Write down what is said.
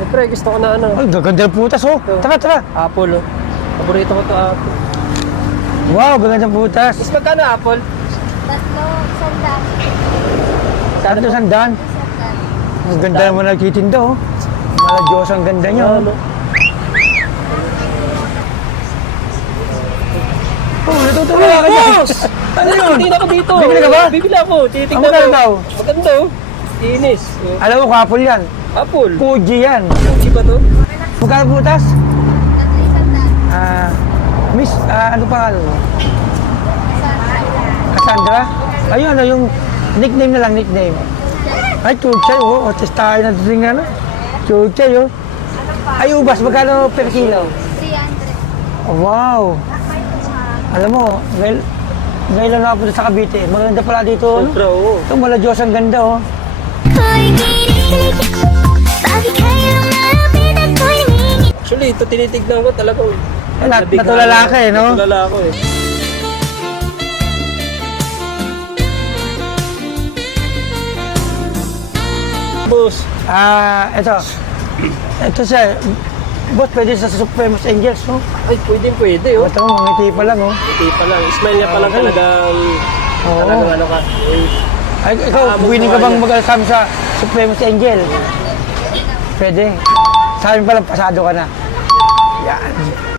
Siyempre, gusto ko na ano. Ay, gaganda ng putas, oh. Ito. Tara, tara. Apple, oh. Paborito ko to apple. Wow, gaganda ng putas. Is magkano apple? Tatlo, sandang. Tatlo sandaan. Ang ganda naman nagtitinda, oh. Mala Diyos, ang ganda niya, oh. Ano? Oh, natutuwa ka dyan. Boss! Ano yun? Titignan ako dito. Bibili ka ba? Bibili ako. Titignan Ang magkano daw? Maganda, oh. Inis. Oh. Alam mo, kapul yan. Apple. Fuji yan. Fuji ba to? Magkano putas? Tatlo, sandang. Miss, ano pangalan mo? Sandang. Cassandra? Ayun, ano yung nickname na lang, nickname. Ay, Chuchay, oh. Otis tayo na tingnan, ano? Chuchay, oh. Ay, ubas, magkano per kilo? 300. Oh, wow. Alam mo, ngayon lang ako sa Cavite. Maganda pala dito, ano? Siyempre, oo. Ito, mala Diyos, ang ganda, oh. Actually, ito tinitignan ko talaga. Ay, natulala ka, eh, no? Natulala ako, eh. Boss, Ito. Ito siya. Boss, pwede sa Supremos Angels, no? ay pwede, oh. Ito, mangiti pa lang, oh. Hindi pa lang. Smile niya pa lang talagang... Oo. Talagang ano ka. Ay, ikaw, winning ka bang mag-alasam sa Supremos Angel? Pwede. Sa amin palang pasado ka na. Yan.